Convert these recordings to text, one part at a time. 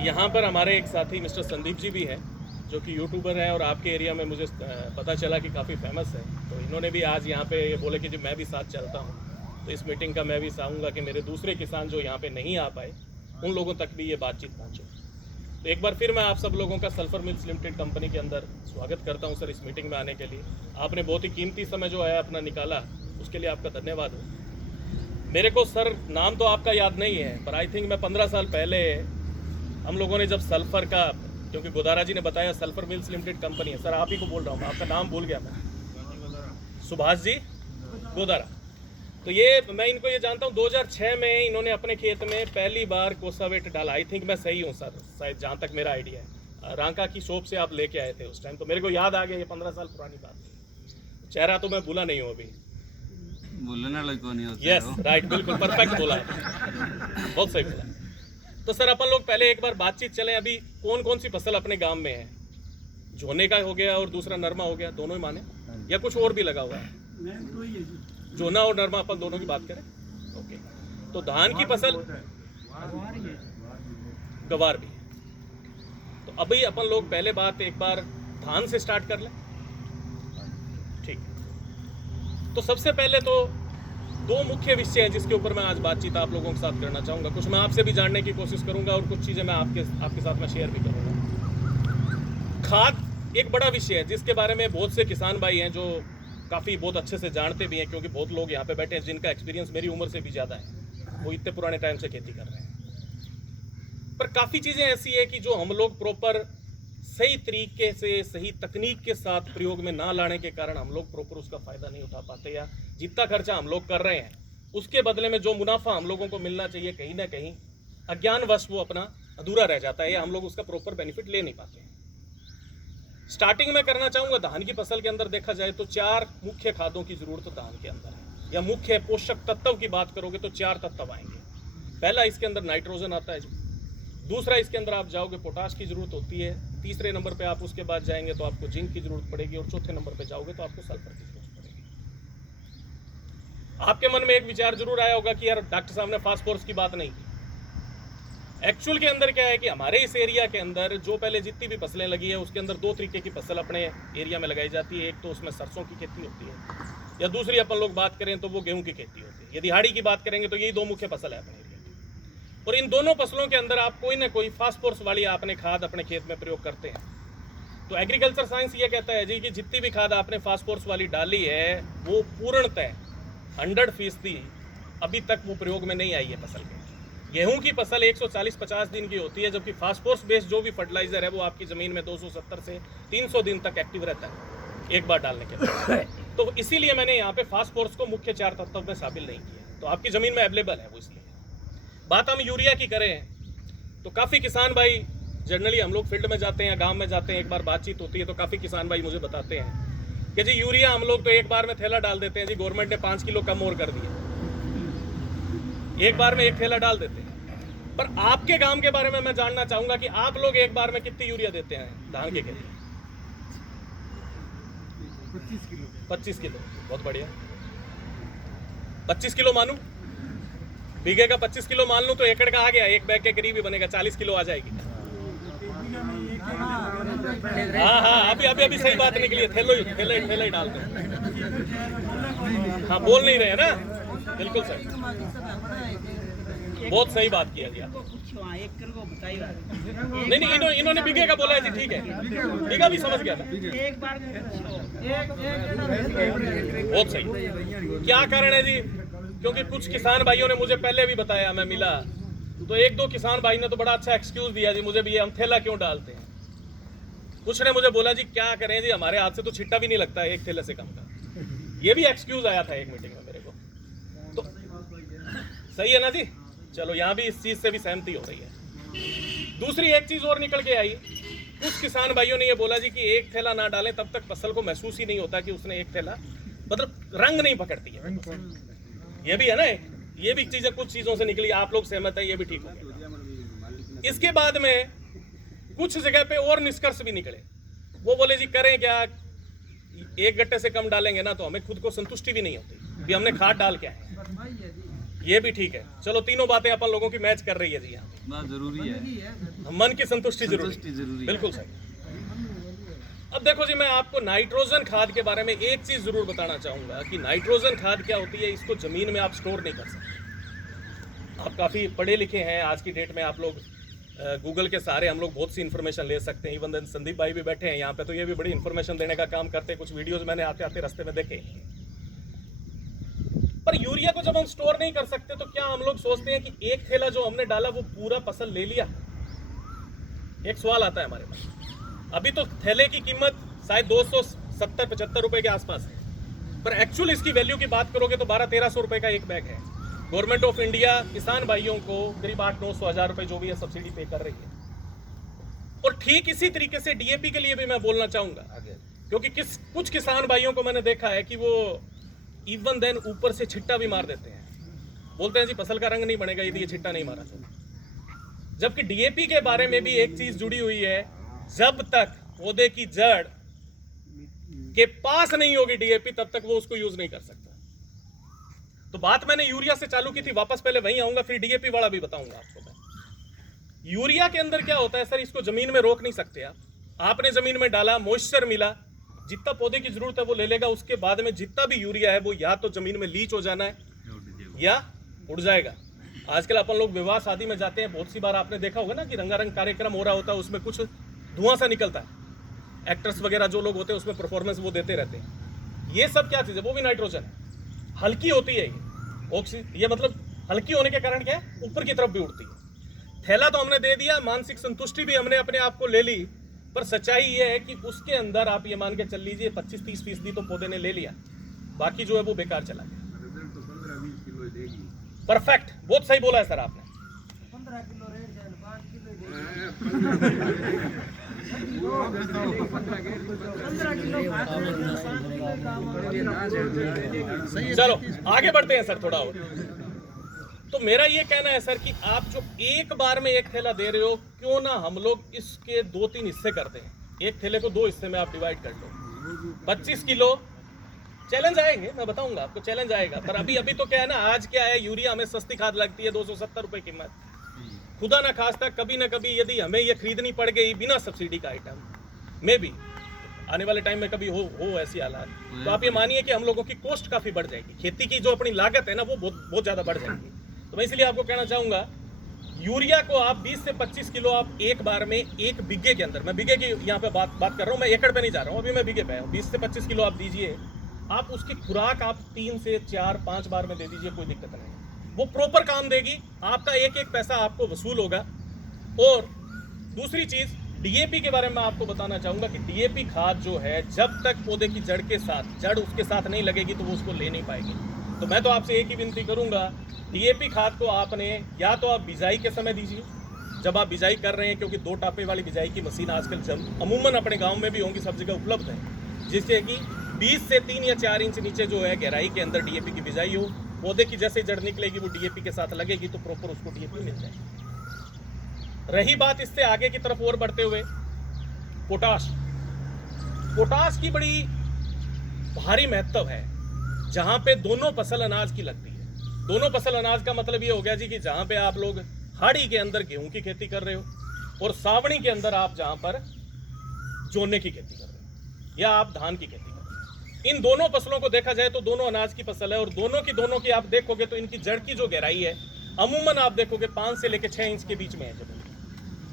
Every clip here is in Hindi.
यहाँ पर हमारे एक साथी मिस्टर संदीप जी भी हैं, जो कि यूट्यूबर हैं और आपके एरिया में मुझे पता चला कि काफ़ी फेमस है। तो इन्होंने भी आज यहाँ पे ये बोले कि जो मैं भी साथ चलता हूँ, तो इस मीटिंग का मैं भी चाहूँगा कि मेरे दूसरे किसान जो यहाँ पे नहीं आ पाए उन लोगों तक भी ये बातचीत पहुँचे। तो एक बार फिर मैं आप सब लोगों का सल्फर मिल्स लिमिटेड कंपनी के अंदर स्वागत करता हूँ सर, इस मीटिंग में आने के लिए। आपने बहुत ही कीमती समय जो है अपना निकाला, उसके लिए आपका धन्यवाद हो। मेरे को सर नाम तो आपका याद नहीं है, पर आई थिंक मैं 15 साल पहले हम लोगों ने जब सल्फर का, क्योंकि गोदारा जी ने बताया सल्फर मिल्स लिमिटेड कंपनी है, सर आप ही को बोल रहा हूँ, आपका नाम भूल गया मैं, सुभाष जी गोदारा। तो ये मैं इनको ये जानता हूँ 2006 में इन्होंने अपने खेत में पहली बार कोसावेट डाला। आई थिंक मैं सही हूँ सर, शायद जहाँ तक मेरा आइडिया है। रांका की शॉप से आप लेके आए थे उस टाइम, तो मेरे को याद आ गया, ये 15 साल पुरानी बात है। चेहरा तो मैं भूला नहीं हूँ अभी, बोलने वाला कौन है? यस राइट, बिल्कुल परफेक्ट बोला, बहुत सही बोला। तो सर अपन लोग पहले एक बार बातचीत चलें, अभी कौन कौन सी फसल अपने गांव में है? झोने का हो गया और दूसरा नरमा हो गया, दोनों ही माने या कुछ और भी लगा हुआ है? झोना और नरमा अपन दोनों की बात करें, ओके। तो धान की फसल, गवार भी। तो अभी अपन लोग पहले बात एक बार धान से स्टार्ट कर लें, ठीक। तो सबसे पहले तो दो मुख्य विषय हैं जिसके ऊपर मैं आज बातचीत आप लोगों के साथ करना चाहूँगा। कुछ मैं आपसे भी जानने की कोशिश करूँगा और कुछ चीज़ें मैं आपके साथ में शेयर भी करूँगा। खाद एक बड़ा विषय है जिसके बारे में बहुत से किसान भाई हैं जो काफ़ी बहुत अच्छे से जानते भी हैं, क्योंकि बहुत लोग यहाँ पे बैठे हैं जिनका एक्सपीरियंस मेरी उम्र से भी ज़्यादा है, वो इतने पुराने टाइम से खेती कर रहे हैं। पर काफ़ी चीज़ें ऐसी है कि जो हम लोग प्रॉपर सही तरीके से, सही तकनीक के साथ प्रयोग में ना लाने के कारण हम लोग प्रॉपर उसका फ़ायदा नहीं उठा पाते, या जितना खर्चा हम लोग कर रहे हैं उसके बदले में जो मुनाफा हम लोगों को मिलना चाहिए, कहीं ना कहीं अज्ञानवश वो अपना अधूरा रह जाता है, या हम लोग उसका प्रॉपर बेनिफिट ले नहीं पाते हैं। स्टार्टिंग में करना चाहूँगा, धान की फसल के अंदर देखा जाए तो 4 मुख्य खादों की ज़रूरत धान के अंदर है, या मुख्य पोषक तत्व की बात करोगे तो 4 तत्व आएंगे। पहला इसके अंदर नाइट्रोजन आता है, दूसरा इसके अंदर आप जाओगे पोटाश की ज़रूरत होती है, तीसरे नंबर पे आप उसके बाद जाएंगे तो आपको जिंक की ज़रूरत पड़ेगी, और चौथे नंबर पे जाओगे तो आपको सल्फर की ज़रूरत पड़ेगी। आपके मन में एक विचार जरूर आया होगा कि यार डॉक्टर साहब ने फास्फोरस की बात नहीं की। एक्चुअल के अंदर क्या है कि हमारे इस एरिया के अंदर जो पहले जितनी भी फसलें लगी है उसके अंदर 2 तरीके की फसल अपने एरिया में लगाई जाती है। एक तो उसमें सरसों की खेती होती है, या दूसरी अपन लोग बात करें तो वो गेहूं की खेती होती है। यदि दिहाड़ी की बात करेंगे तो यही 2 मुख्य फसल है अपने एरिया की। और इन दोनों फसलों के अंदर आप कोई ना कोई फास्फोरस वाली आपने खाद अपने खेत में प्रयोग करते हैं। तो एग्रीकल्चर साइंस ये कहता है जी कि जितनी भी खाद आपने फास्फोरस वाली डाली है वो पूर्णतः 100% अभी तक वो प्रयोग में नहीं आई है फसल के। गेहूं की फसल 140-50 दिन की होती है, जबकि फास्फोरस बेस्ड जो भी फर्टिलाइजर है वो आपकी ज़मीन में 270 से 300 दिन तक एक्टिव रहता है एक बार डालने के बाद। तो इसीलिए मैंने यहाँ पे फास्फोरस को मुख्य 4 तत्व में शामिल नहीं किया, तो आपकी ज़मीन में अवेलेबल है वो। इसलिए बात हम यूरिया की करें तो काफ़ी किसान भाई, जनरली हम लोग फील्ड में जाते हैं, गाँव में जाते हैं, एक बार बातचीत होती है तो काफ़ी किसान भाई मुझे बताते हैं कि जी यूरिया हम लोग तो एक बार में थैला डाल देते हैं जी, गवर्नमेंट ने 5 किलो कम और कर दिया, एक बार में 1 थैला डाल देते हैं। पर आपके गांव के बारे में मैं जानना चाहूंगा कि आप लोग एक बार में कितनी यूरिया देते हैं धान के खेती? 25 किलो, बहुत बढ़िया। 25 किलो मानूं, बीघे का 25 किलो मान लूं तो एकड़ का आ गया, 1 बैग के करीब ही बनेगा, 40 किलो आ जाएगी। हाँ, अभी सही बात निकली है, थैला ही डाल दो। हाँ, बोल नहीं रहे ना, बिल्कुल सही, बहुत सही बात किया जी आपने। नहीं, इन्होंने बीघे का बोला है जी, ठीक है, बीघा भी समझ गया था, बहुत सही। क्या कारण है जी? क्योंकि कुछ किसान भाइयों ने मुझे पहले भी बताया, मैं मिला तो 1-2 किसान भाई ने तो बड़ा अच्छा एक्सक्यूज दिया जी मुझे भी, हम थैला क्यों डालते हैं। कुछ ने मुझे बोला जी क्या करें जी, हमारे हाथ से तो छिट्टा भी नहीं लगता है 1 थैले से कम का। ये भी एक्सक्यूज आया था एक मीटिंग में मेरे को, तो सही है ना जी। चलो यहाँ भी इस चीज़ से भी सहमति हो रही है। दूसरी एक चीज़ और निकल के आई, कुछ किसान भाइयों ने ये बोला जी कि 1 थैला ना डालें तब तक फसल को महसूस ही नहीं होता कि उसने 1 थैला, मतलब रंग नहीं पकड़ती है। ये भी है ना, ये भी चीज़ें कुछ चीज़ों से निकली, आप लोग सहमत है, ये भी ठीक हो गया। इसके बाद में कुछ जगह पे और निष्कर्ष भी निकले, वो बोले जी करें क्या, 1 गट्टे से कम डालेंगे ना तो हमें खुद को संतुष्टि भी नहीं होती, भी हमने खाद डाल के आए। ये भी ठीक है। चलो तीनों बातें अपन लोगों की मैच कर रही है जी यहाँ बात जरूरी है, मन की संतुष्टि जरूरी जरूरी है। बिल्कुल सही। अब देखो जी, मैं आपको नाइट्रोजन खाद के बारे में एक चीज जरूर बताना चाहूंगा कि नाइट्रोजन खाद क्या होती है। इसको जमीन में आप स्टोर नहीं कर सकते। आप काफी पढ़े लिखे हैं, आज की डेट में आप लोग गूगल के सहारे हम लोग बहुत सी इन्फॉर्मेशन ले सकते हैं। इवन संदीप भाई भी बैठे हैं यहाँ पे, तो ये भी बड़ी इन्फॉर्मेशन देने का काम करते हैं। कुछ वीडियोस मैंने आते आते रास्ते में देखे। पर यूरिया को जब हम स्टोर नहीं कर सकते तो क्या हम लोग सोचते हैं कि एक थैला जो हमने डाला वो पूरा फसल ले लिया? एक सवाल आता है हमारे पास। अभी तो थैले की कीमत शायद 270-75 रुपए के आसपास है, पर एक्चुअल इसकी वैल्यू की बात करोगे तो 1200-1300 रुपए का एक बैग है। गवर्नमेंट ऑफ इंडिया किसान भाइयों को करीब 800-900 रुपए जो भी है सब्सिडी पे कर रही है। और ठीक इसी तरीके से डीएपी के लिए भी मैं बोलना चाहूंगा, क्योंकि कुछ किसान भाइयों को मैंने देखा है कि वो इवन देन ऊपर से छिट्टा भी मार देते हैं। बोलते हैं जी फसल का रंग नहीं बनेगा यदि ये छिट्टा नहीं मारा तो। जबकि डीएपी के बारे में भी एक चीज जुड़ी हुई है, जब तक पौधे की जड़ के पास नहीं होगी डीएपी तब तक वो उसको यूज नहीं कर सकता। तो बात मैंने यूरिया से चालू की थी, वापस पहले वहीं आऊंगा, फिर डीएपी वाला भी बताऊंगा आपको मैं। यूरिया के अंदर क्या होता है सर, इसको जमीन में रोक नहीं सकते आप। आपने जमीन में डाला, मॉइस्चर मिला, जितना पौधे की जरूरत है वो ले लेगा। उसके बाद में जितना भी यूरिया है वो या तो जमीन में लीच हो जाना है या उड़ जाएगा। आजकल अपन लोग विवाह शादी में जाते हैं, बहुत सी बार आपने देखा होगा ना कि रंगारंग कार्यक्रम हो रहा होता है, उसमें कुछ धुआं सा निकलता है। एक्टर्स वगैरह जो लोग होते हैं उसमें परफॉर्मेंस वो देते रहते हैं। ये सब क्या चीज़ है? वो भी नाइट्रोजन है। हल्की होती है ये मतलब हल्की होने के कारण क्या है, ऊपर की तरफ भी उड़ती है। थैला तो हमने दे दिया, मानसिक संतुष्टि भी हमने अपने आप को ले ली, पर सच्चाई ये है कि उसके अंदर आप ये मान के चल लीजिए 25-30% तो पौधे ने ले लिया, बाकी जो है वो बेकार चला गया। परफेक्ट, बहुत सही बोला है सर आपने। 15 किलो रेट है, 5 किलो देगी। 15 किलो चलो आगे बढ़ते हैं सर थोड़ा और। तो मेरा ये कहना है सर कि आप जो एक बार में एक थैला दे रहे हो, क्यों ना हम लोग इसके 2-3 हिस्से करते हैं। एक थैले को 2 हिस्से में आप डिवाइड कर लो। 25 किलो चैलेंज आएंगे, मैं बताऊंगा आपको, चैलेंज आएगा। पर अभी तो क्या है ना, आज क्या है, यूरिया हमें सस्ती खाद लगती है 270 रुपए कीमत। खुदा ना खास्ता कभी ना कभी यदि हमें ये खरीदनी पड़ गई बिना सब्सिडी का आइटम में भी, आने वाले टाइम में कभी हो ऐसी हालात, तो आप ये मानिए कि हम लोगों की कॉस्ट काफी बढ़ जाएगी। खेती की जो अपनी लागत है ना वो बहुत ज्यादा बढ़ जाएगी। तो मैं इसलिए आपको कहना चाहूंगा, यूरिया को आप 20 से 25 किलो आप एक बार में एक बिघे के अंदर, मैं बिघे की यहाँ पे बात कर रहा हूँ, मैं एकड़ पे नहीं जा रहा हूँ, अभी मैं बिघे पे हूँ। 20 से 25 किलो आप दीजिए, आप उसकी खुराक आप 3 से 4-5 बार में दे दीजिए, कोई दिक्कत नहीं। वो प्रॉपर काम देगी, आपका एक एक पैसा आपको वसूल होगा। और दूसरी चीज डीएपी के बारे में आपको बताना चाहूंगा कि डीएपी खाद जो है, जब तक पौधे की जड़ के साथ, जड़ उसके साथ नहीं लगेगी तो वो उसको ले नहीं पाएगी। तो मैं तो आपसे एक ही विनती करूंगा, डीएपी खाद को आपने या तो आप बिजाई के समय दीजिए, जब आप बिजाई कर रहे हैं, क्योंकि 2 टापे वाली बिजाई की मशीन आजकल अमूमन अपने गाँव में भी होंगी, सब जगह उपलब्ध है, जिससे कि 20 से 3 या 4 इंच नीचे जो है गहराई के अंदर डीएपी की बिजाई हो। पौधे की जैसे जड़ निकलेगी वो डीएपी के साथ लगेगी तो प्रॉपर उसको डीएपी मिल जाएगी। रही बात इससे आगे की तरफ और बढ़ते हुए, पोटाश की बड़ी भारी महत्व है जहां पे दोनों फसल अनाज की लगती है। दोनों फसल अनाज का मतलब ये हो गया जी कि जहां पे आप लोग हाड़ी के अंदर गेहूं की खेती कर रहे हो और सावणी के अंदर आप जहां पर जोने की खेती कर रहे हो या आप धान की खेती कर रहे हो। इन दोनों फसलों को देखा जाए तो दोनों अनाज की फसल है, और दोनों की आप देखोगे तो इनकी जड़ की जो गहराई है अमूमन आप देखोगे 5 से लेकर 6 इंच के बीच में है जमीन।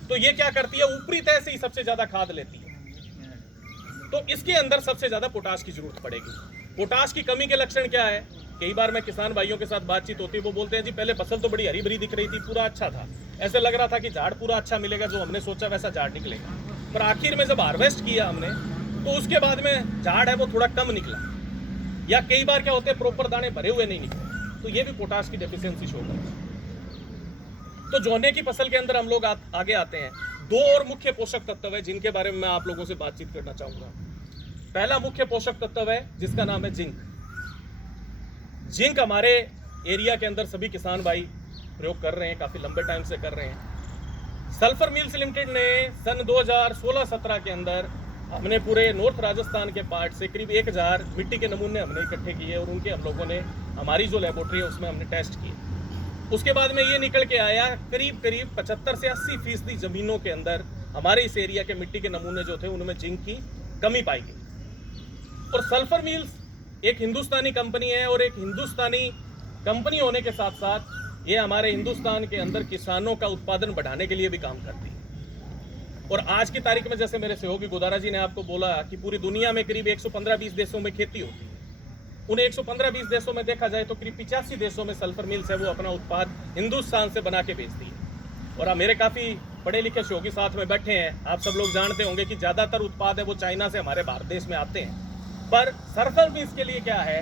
तो ये क्या करती है, ऊपरी तह से ही सबसे ज्यादा खाद लेती है, तो इसके अंदर सबसे ज्यादा पोटाश की जरूरत पड़ेगी। पोटाश की कमी के लक्षण क्या है? कई बार मैं किसान भाइयों के साथ बातचीत होती है, वो बोलते हैं जी पहले फसल तो बड़ी हरी भरी दिख रही थी, पूरा अच्छा था, ऐसे लग रहा था कि झाड़ पूरा अच्छा मिलेगा, जो हमने सोचा वैसा झाड़ निकलेगा, पर आखिर में जब हार्वेस्ट किया हमने तो उसके बाद में झाड़ है वो थोड़ा कम निकला, या कई बार क्या होते हैं प्रॉपर दाने भरे हुए नहीं निकले। तो ये भी पोटाश की डेफिशिएंसी शो करता है। तो जोने की फसल के अंदर हम लोग आगे आते हैं। 2 और मुख्य पोषक तत्व है जिनके बारे में मैं आप लोगों से बातचीत करना चाहूंगा। पहला मुख्य पोषक तत्व है जिसका नाम है जिंक। जिंक हमारे एरिया के अंदर सभी किसान भाई प्रयोग कर रहे हैं, काफी लंबे टाइम से कर रहे हैं। सल्फर मिल्स लिमिटेड ने सन 2016-17 के अंदर हमने पूरे नॉर्थ राजस्थान के पार्ट से करीब 1000 मिट्टी के नमूने हमने इकट्ठे किए, और उनके हम लोगों ने हमारी जो लेबोरेटरी है उसमें हमने टेस्ट किए। उसके बाद में ये निकल के आया करीब 75 से 80% जमीनों के अंदर हमारे इस एरिया के मिट्टी के नमूने जो थे उनमें जिंक की कमी पाई गई। और सल्फर मिल्स एक हिंदुस्तानी कंपनी है, और एक हिंदुस्तानी कंपनी होने के साथ साथ ये हमारे हिंदुस्तान के अंदर किसानों का उत्पादन बढ़ाने के लिए भी काम करती है। और आज की तारीख में जैसे मेरे सहयोगी गोदारा जी ने आपको बोला कि पूरी दुनिया में करीब 115-20 देशों में खेती होती है। उन 115-20 देशों में देखा जाए तो करीब 85 देशों में सल्फर मिल्स है वो अपना उत्पाद हिंदुस्तान से बना के बेचती है। और मेरे काफ़ी पढ़े लिखे सहयोगी साथ में बैठे हैं, आप सब लोग जानते होंगे कि ज़्यादातर उत्पाद है वो चाइना से हमारे भारत देश में आते हैं। पर सल्फर मिल्स के लिए क्या है,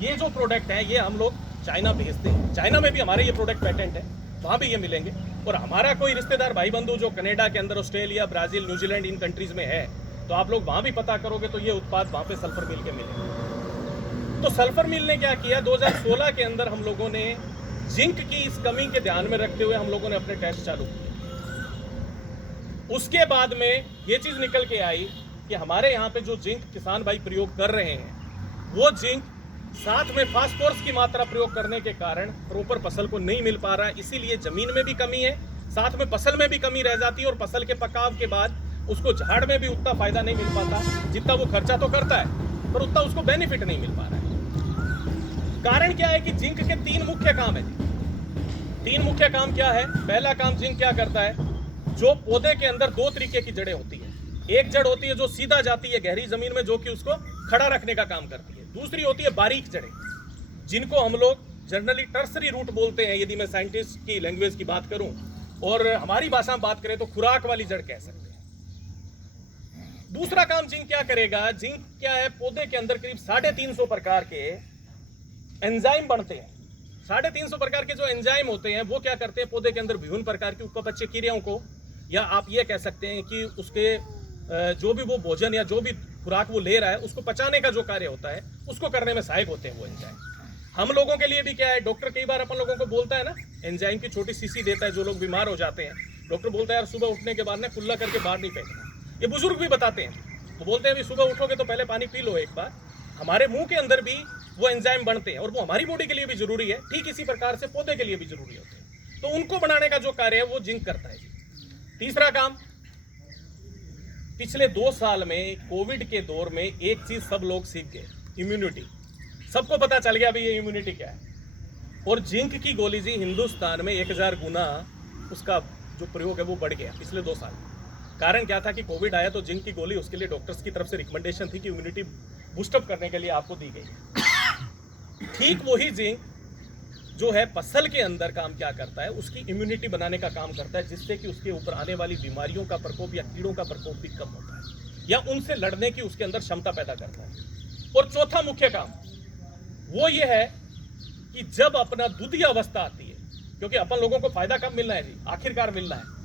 ये जो प्रोडक्ट है ये हम लोग चाइना भेजते हैं। चाइना में भी हमारे ये प्रोडक्ट पेटेंट है, वहाँ भी ये मिलेंगे। और हमारा कोई रिश्तेदार भाई बंधु जो कनाडा के अंदर, ऑस्ट्रेलिया, ब्राज़ील, न्यूजीलैंड इन कंट्रीज़ में है, तो आप लोग वहाँ भी पता करोगे तो ये उत्पाद वहाँ पे सल्फर मिल के मिलेंगे। तो सल्फर मिल ने क्या किया, 2016 के अंदर हम लोगों ने जिंक की इस कमी के ध्यान में रखते हुए हम लोगों ने अपने टेस्ट चालू किए। उसके बाद में ये चीज़ निकल के आई कि हमारे यहाँ पे जो जिंक किसान भाई प्रयोग कर रहे हैं वो जिंक साथ में फास्फोरस की मात्रा प्रयोग करने के कारण प्रॉपर फसल को नहीं मिल पा रहा है। इसीलिए जमीन में भी कमी है, साथ में फसल में भी कमी रह जाती है, और फसल के पकाव के बाद उसको झाड़ में भी उतना फायदा नहीं मिल पाता। जितना वो खर्चा तो करता है पर उतना उसको बेनिफिट नहीं मिल पा रहा है। कारण क्या है कि जिंक के 3 मुख्य काम है। 3 मुख्य काम क्या है? पहला काम जिंक क्या करता है, जो पौधे के अंदर 2 तरीके की जड़ें होती है। एक जड़ होती है जो सीधा जाती है गहरी जमीन में, जो कि उसको खड़ा रखने का काम करती है। दूसरी होती है बारीक जड़ें, जिनको हम लोग जनरली टर्सरी रूट बोलते हैं, यदि मैं साइंटिस्ट की लैंग्वेज की बात करूं, और हमारी भाषा में बात करें तो खुराक वाली जड़ कह सकते हैं। दूसरा काम जिंक क्या करेगा, जिंक क्या है, पौधे के अंदर करीब 350 प्रकार के एंजाइम बनते हैं। 350 प्रकार के जो एंजाइम होते हैं वो क्या करते हैं, पौधे के अंदर विभिन्न प्रकार की उपपच्य क्रियाओं को, या आप ये कह सकते हैं कि उसके जो भी वो भोजन या जो भी खुराक वो ले रहा है उसको पचाने का जो कार्य होता है उसको करने में सहायक होते हैं वो एंजाइम। हम लोगों के लिए भी क्या है, डॉक्टर कई बार अपन लोगों को बोलता है ना, एंजाइम की छोटी शीशी देता है। जो लोग बीमार हो जाते हैं, डॉक्टर बोलता है यार सुबह उठने के बाद ना कुल्ला करके बाहर नहीं फेंकना। ये बुजुर्ग भी बताते हैं, वो बोलते हैं अभी सुबह उठोगे तो पहले पानी पी लो एक बार। हमारे मुंह के अंदर भी वो एंजाइम बनते हैं और वो हमारी बॉडी के लिए भी जरूरी है, ठीक इसी प्रकार से पौधे के लिए भी जरूरी होते हैं। तो उनको बनाने का जो कार्य है वो जिंक करता है। तीसरा काम, पिछले 2 साल में कोविड के दौर में एक चीज सब लोग सीख गए, इम्यूनिटी। सबको पता चल गया भाई ये इम्यूनिटी क्या है। और जिंक की गोली जी हिंदुस्तान में 1000 गुना उसका जो प्रयोग है वो बढ़ गया पिछले 2 साल। कारण क्या था कि कोविड आया तो जिंक की गोली उसके लिए डॉक्टर्स की तरफ से रिकमेंडेशन थी कि इम्यूनिटी बूस्टअप करने के लिए आपको दी गई। ठीक वही जिंक जो है फसल के अंदर काम क्या करता है, उसकी इम्यूनिटी बनाने का काम करता है, जिससे कि उसके ऊपर आने वाली बीमारियों का प्रकोप या कीड़ों का प्रकोप भी कम होता है, या उनसे लड़ने की उसके अंदर क्षमता पैदा करता है। और चौथा मुख्य काम वो ये है कि जब अपना दुधी अवस्था आती है, क्योंकि अपन लोगों को फायदा कब मिलना है जी, आखिरकार मिलना है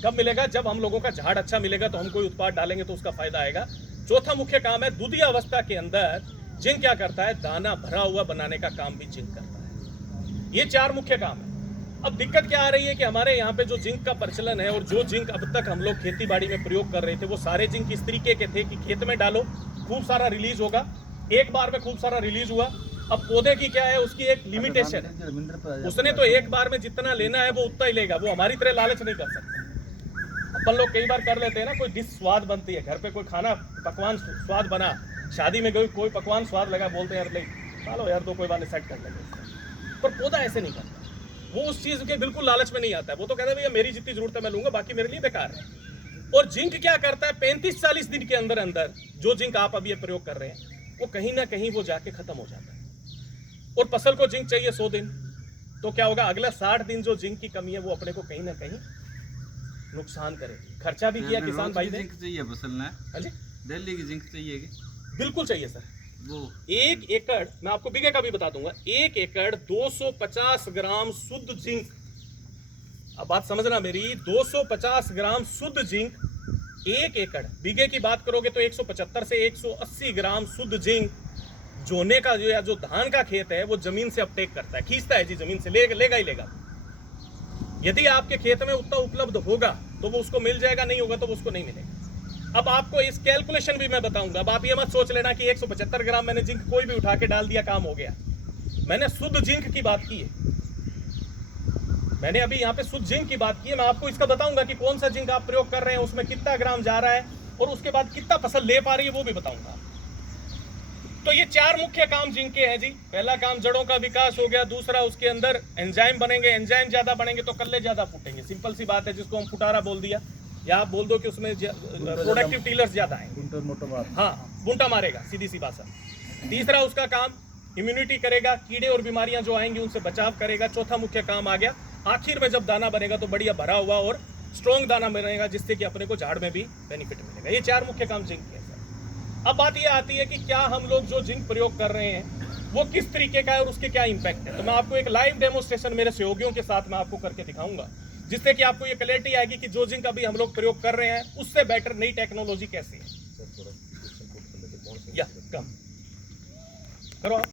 कब मिलेगा, जब हम लोगों का झाड़ अच्छा मिलेगा तो हम कोई उत्पाद डालेंगे तो उसका फायदा आएगा। चौथा मुख्य काम है दुधी अवस्था के अंदर जिंक क्या करता है, दाना भरा हुआ बनाने का काम भी जिंक करता है। ये 4 मुख्य काम है। अब दिक्कत क्या आ रही है कि हमारे यहाँ पे जो जिंक का प्रचलन है और जो जिंक अब तक हम लोग खेती बाड़ी में प्रयोग कर रहे थे वो सारे जिंक इस तरीके के थे कि खेत में डालो खूब सारा रिलीज होगा, एक बार में खूब सारा रिलीज हुआ। अब पौधे की क्या है, उसकी एक लिमिटेशन है, उसने तो एक बार में जितना लेना है वो उतना ही लेगा, वो हमारी तरह लालच नहीं कर सकता। अपन लोग कई बार कर लेते हैं ना, कोई डिश स्वाद बनती है, घर पे कोई खाना पकवान स्वाद बना, शादी में कोई पकवान स्वाद लगा, बोलते हैं यार ले चलो यार 2 कोई बार सेट कर लेंगे। पर पौधा ऐसे नहीं करता, वो उस चीज के बिल्कुल लालच में नहीं आता है। वो तो कहता है भैया मेरी जितनी जरूरत है मैं लूंगा, बाकी मेरे लिए बेकार है। और जिंक क्या करता है, 35-40 दिन के अंदर अंदर जो जिंक आप अभी प्रयोग कर रहे हैं वो कहीं ना कहीं वो जाके खत्म हो जाता है। और फसल को जिंक चाहिए 100 दिन, तो क्या होगा, अगला 60 दिन जो जिंक की कमी है वो अपने को कहीं ना कहीं नुकसान करेगी। खर्चा भी किया किसान भाई ने। जिंक चाहिए फसल में? हाँ जी, दिल्ली की जिंक चाहिए कि? बिल्कुल चाहिए सर। वो 1 एकड़, मैं आपको बीघे का भी बता दूंगा, 1 एकड़ 250 ग्राम शुद्ध जिंक। अब बात समझना मेरी, 250 ग्राम शुद्ध जिंक 1 एकड़। बीघे की बात करोगे तो 175 से 180 ग्राम शुद्ध जिंक जोने का जो या जो धान का खेत है वो जमीन से अपटेक करता है, खींचता है जी, जमीन से लेगा ही लेगा। यदि आपके खेत में उतना उपलब्ध होगा तो वो उसको मिल जाएगा, नहीं होगा तो वो उसको नहीं मिलेगा। अब आपको इस कैलकुलेशन भी मैं बताऊंगा। अब आप ये मत सोच लेना कि 175 ग्राम मैंने जिंक कोई भी उठा के डाल दिया काम हो गया। मैंने शुद्ध जिंक की बात की है। मैंने अभी यहाँ पे शुद्ध जिंक की बात की है, मैं आपको इसका बताऊंगा कि कौन सा जिंक आप प्रयोग कर रहे हैं, उसमें कितना ग्राम जा रहा है और उसके बाद कितना फसल ले पा रही है वो भी बताऊंगा। तो ये 4 मुख्य काम जिंक के हैं जी। पहला काम जड़ों का विकास हो गया, दूसरा उसके अंदर एंजाइम बनेंगे, एंजाइम ज्यादा बनेंगे तो कल्ले ज्यादा फूटेंगे, सिंपल सी बात है, जिसको हम फुटारा बोल दिया, या आप बोल दो कि उसमें प्रोडक्टिव टीलर्स ज्यादा आएंगे, हाँ बुंटा मारेगा, सीधी सी भाषा। तीसरा उसका काम इम्यूनिटी करेगा, कीड़े और बीमारियां जो आएंगी उनसे बचाव करेगा। चौथा मुख्य काम आ गया, आखिर में जब दाना बनेगा तो बढ़िया भरा हुआ और स्ट्रॉन्ग दाना बनेगा, जिससे कि अपने को झाड़ में भी बेनिफिट मिलेगा। ये 4 मुख्य काम जिंक के हैं सर। अब बात ये आती है कि क्या हम लोग जो जिंक प्रयोग कर रहे हैं वो किस तरीके का है और उसके क्या इंपैक्ट है। तो मैं आपको एक लाइव डेमोन्स्ट्रेशन मेरे सहयोगियों के साथ मैं आपको करके दिखाऊंगा, जिससे कि आपको ये क्लैरिटी आएगी कि जो जिंक अभी हम लोग प्रयोग कर रहे हैं उससे बेटर नई टेक्नोलॉजी कैसी है। या कम करो आप।